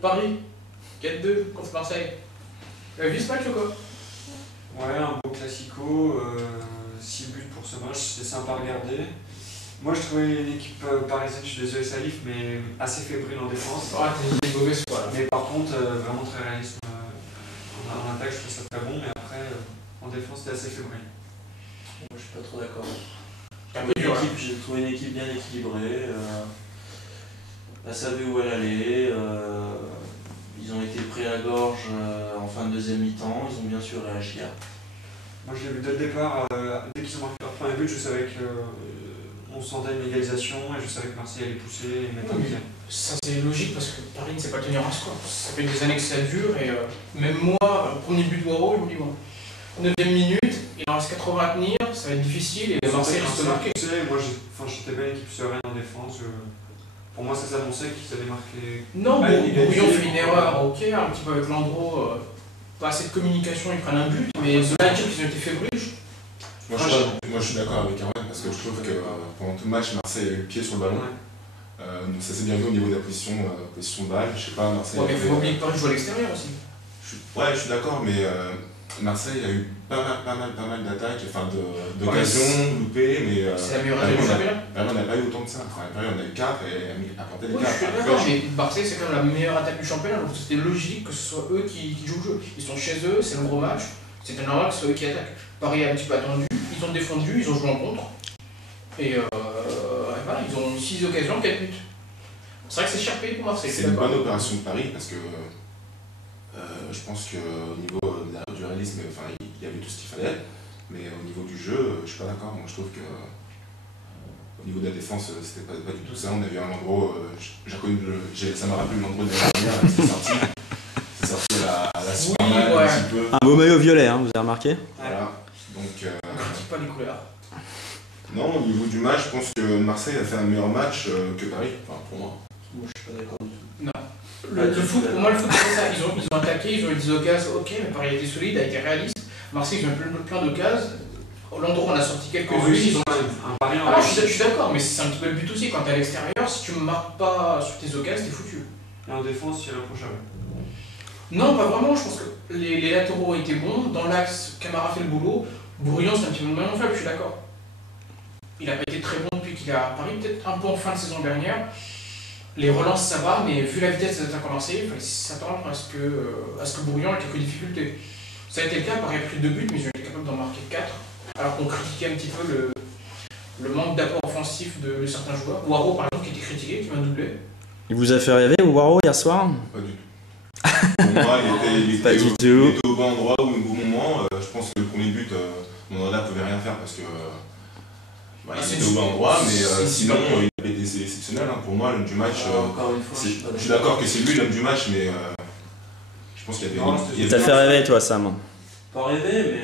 Paris, 4-2 contre Marseille. Tu as vu ce match ou quoi? Ouais, un beau classico, 6 buts pour ce match, c'était sympa à regarder. Moi je trouvais l'équipe parisienne, je suis désolé Salif, mais assez fébrile en défense. Ouais, t'es une mauvaise foi là. Mais par contre, vraiment très réaliste. En attaque, je trouve ça très bon, mais après, en défense, c'était assez fébrile. Moi, je suis pas trop d'accord. J'ai J'ai trouvé une équipe bien équilibrée. Elle savait où elle allait. Ils ont été pris à la gorge en fin de deuxième mi-temps. Ils ont bien su réagir. Moi, je l'ai vu dès le départ. Dès qu'ils ont marqué leur premier but, je savais qu'on sentait une égalisation et je savais que Marseille allait pousser et mettre un pied. Ça c'est logique parce que Paris ne sait pas tenir un score. Ça fait des années que ça dure et même moi, le premier but de Waro, je me dis bon, 9ème minute, il en reste 80 à tenir, ça va être difficile et Marseille reste marqué. Moi, j'étais bien l'équipe sereine en défense. Pour moi, ça s'annonçait qu'ils allaient marquer. Non, Bouillon fait une erreur, ok, un petit peu avec Landreau, pas assez de communication, ils prennent un but, mais de là, ils ont été fébriles. Moi, je suis d'accord avec Erwan parce que je trouve que pendant tout le match, Marseille a eu le pied sur le ballon. Donc ça s'est bien vu au niveau de la position de balle. Je sais pas, Marseille. Ouais, mais il faut oublier que Paris joue à l'extérieur aussi. Je suis d'accord, mais Marseille a eu pas mal d'attaques, enfin d'occasions loupées, mais. C'est la meilleure attaque du championnat. On n'a pas eu autant que ça. Enfin, on a eu 4 et a porté les 4. Je suis d'accord, mais Marseille c'est quand même la meilleure attaque du championnat, donc c'était logique que ce soit eux qui jouent le jeu. Ils sont chez eux, c'est un gros match, c'était normal que ce soit eux qui attaquent. Paris a un petit peu attendu, ils ont défendu, ils ont joué en contre. Et voilà, ils ont 6 occasions, 4 buts. C'est vrai que c'est cher payé pour Marseille. C'est une bonne opération de Paris parce que je pense qu'au niveau du réalisme, enfin, il y avait tout ce qu'il fallait, mais au niveau du jeu, je suis pas d'accord. Moi je trouve que au niveau de la défense, c'était pas du tout ça. On a vu un Landreau, ça m'a rappelé le Landreau de l'année dernière, c'est sorti à la Superman un petit peu. Un beau maillot violet, hein, vous avez remarqué? Voilà, donc. On critique pas les couleurs. Non, au niveau du match, je pense que Marseille a fait un meilleur match que Paris, enfin pour moi. Moi, je suis pas d'accord du tout. Non. Le foot, pour moi, le foot, c'est ça. Ils ont attaqué, ils ont eu des occasions, ok, mais Paris a été solide, a été réaliste. Marseille, ils ont eu plein d'occasions. Au Landreau, on a sorti quelques-unes. Je suis d'accord, mais c'est un petit peu le but aussi. Quand t'es à l'extérieur, si tu ne marques pas sur tes occasions, t'es foutu. Et en défense, il y a l'approchable. Non, pas vraiment. Je pense que les latéraux étaient bons. Dans l'axe, Camara fait le boulot. Bourillon, c'est un petit peu moins faible, je suis d'accord. Il n'a pas été très bon depuis qu'il est à Paris, peut-être un peu en fin de saison dernière. Les relances, ça va, mais vu la vitesse des attaques en Marseille, il fallait s'attendre à ce que Bourillon ait quelques difficultés. Ça a été le cas, Paris a pris 2 buts, mais ils ont été capables d'en marquer 4. Alors qu'on critiquait un petit peu le manque d'apport offensif de certains joueurs. Waro, par exemple, qui était critiqué, qui m'a doublé. Il vous a fait rêver, Waro, hier soir? Pas du tout. Pour moi, il était au bon endroit, au bon moment. Je pense que le premier but, Mandanda ne pouvait rien faire parce que. Il était au bon endroit, mais sinon, il avait été exceptionnel. Pour moi, l'homme du match. Encore une fois, je suis d'accord que c'est lui l'homme du match, mais je pense qu'il y avait. Il t'a fait rêver, toi, Sam? Pas rêver, mais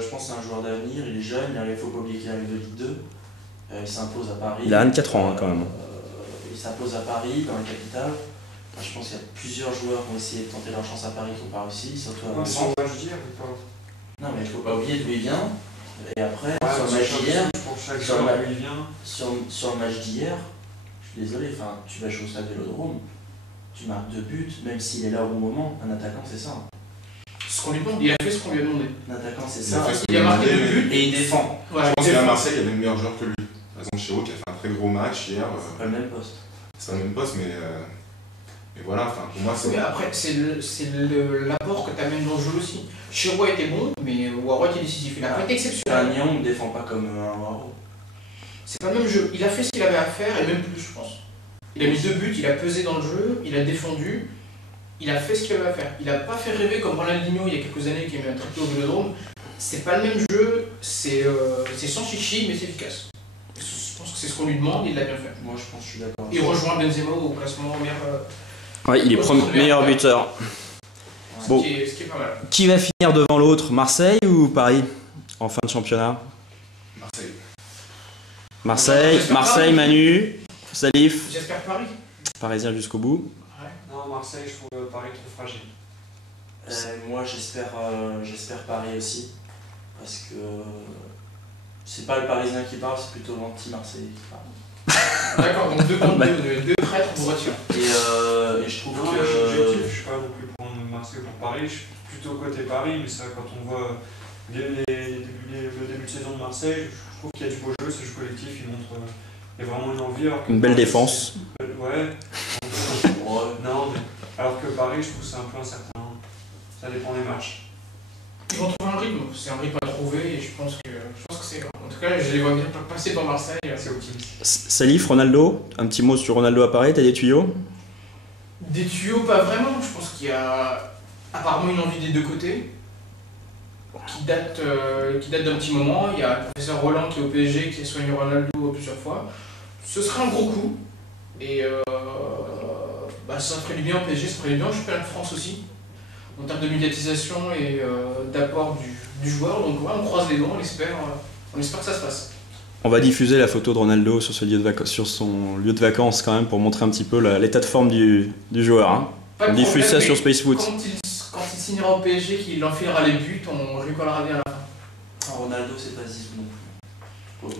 je pense que c'est un joueur d'avenir. Il est jeune, il ne faut pas oublier qu'il arrive de Ligue 2. Il s'impose à Paris. Il a 24 ans, quand même. Il s'impose à Paris, dans la capitale. Je pense qu'il y a plusieurs joueurs qui ont essayé de tenter leur chance à Paris qui n'ont pas réussi, surtout à Son match d'hier, non, mais il ne faut pas oublier d'où il vient. Et après, sur le match d'hier, je suis désolé, tu vas jouer au stade Vélodrome, tu marques 2 buts, même s'il est là au bon moment, un attaquant c'est ça. Ce qu'on lui demande, il a fait ce qu'on lui a demandé. Un attaquant c'est ça, il a marqué 2 buts et il défend. Je pense qu'à Marseille, il y avait le meilleur joueur que lui. Par exemple, Chiro qui a fait un très gros match hier. C'est pas le même poste. C'est pas le même poste, mais voilà, pour moi c'est. Mais après, c'est l'apport que tu amènes dans le jeu aussi. Chiro était bon, mais Waro était décisif. Il a pas été exceptionnel. Nyon ne défend pas comme un Waro. C'est pas le même jeu. Il a fait ce qu'il avait à faire et même plus, je pense. Il a mis 2 buts, il a pesé dans le jeu, il a défendu, il a fait ce qu'il avait à faire. Il a pas fait rêver comme Ronaldinho il y a quelques années qui a mis un triplé au Vélodrome. C'est pas le même jeu, c'est sans chichi, mais c'est efficace. Je pense que c'est ce qu'on lui demande, il l'a bien fait. Moi je pense que je suis d'accord. Il rejoint Benzema au classement meilleur. Ouais, il est meilleur buteur. Bon. Ce qui est pas mal. Qui va finir devant l'autre, Marseille ou Paris en fin de championnat? Marseille, Manu, Salif. J'espère Paris. Parisien jusqu'au bout. Ouais. Non, Marseille, je trouve Paris trop fragile. Moi j'espère Paris aussi, parce que c'est pas le Parisien qui parle, c'est plutôt l'anti-Marseillais qui parle. D'accord, donc 2 contre 2, 2 traîtres, on vous retire. Et je trouve que Marseille ou pour Paris. Je suis plutôt côté Paris, mais ça, quand on voit le début de saison de Marseille, je trouve qu'il y a du beau jeu, ce jeu collectif, il y a vraiment une envie. Une belle défense. Ouais. Non, mais alors que Paris, je trouve que c'est un peu incertain. Ça dépend des matchs. Ils vont trouver un rythme, c'est un rythme à trouver et je pense que c'est grand. En tout cas, je les vois bien passer par Marseille. C'est optimiste. Salif, Ronaldo, un petit mot sur Ronaldo à Paris, t'as des tuyaux? Des tuyaux, pas vraiment. Je pense qu'il y a apparemment une envie des deux côtés qui date d'un petit moment. Il y a le professeur Roland qui est au PSG qui a soigné Ronaldo plusieurs fois. Ce serait un gros coup et ça ferait du bien au PSG, ça ferait du bien au championnat de France aussi en termes de médiatisation et d'apport du joueur. Donc ouais, on croise les doigts, on espère que ça se passe. On va diffuser la photo de Ronaldo sur son lieu de vacances quand même pour montrer un petit peu l'état de forme du joueur. Hein. On diffuse ça sur Spacefoot. Quand il signera au PSG, qu'il enfilera les buts, on lui collera bien à la fin. Ronaldo, c'est pas Zizou non plus.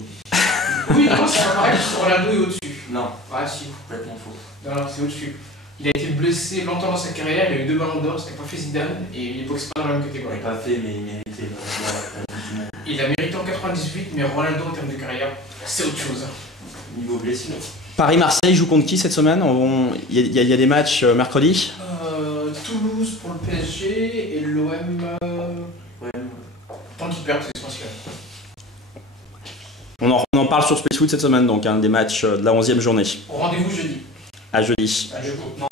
Oui, non, c'est pas pareil, Ronaldo est au-dessus. Non. Ah si. Complètement faux. Non, c'est au-dessus. Il a été blessé longtemps dans sa carrière, il a eu 2 ballons d'or, ce qu'a pas fait Zidane, et il ne boxe pas dans la même Il catégorie. n'a pas fait, mais il méritait. Il a mérité en 98, mais Ronaldo en termes de carrière, c'est autre chose. Niveau blessure. Paris-Marseille joue contre qui cette semaine? Il y a des matchs mercredi. Toulouse pour le PSG et l'OM. Tant qu'ils perdent, c'est essentiel. On en parle sur Spacefoot cette semaine, donc des matchs de la 11e journée. Rendez-vous jeudi. À jeudi. À jeudi. Non,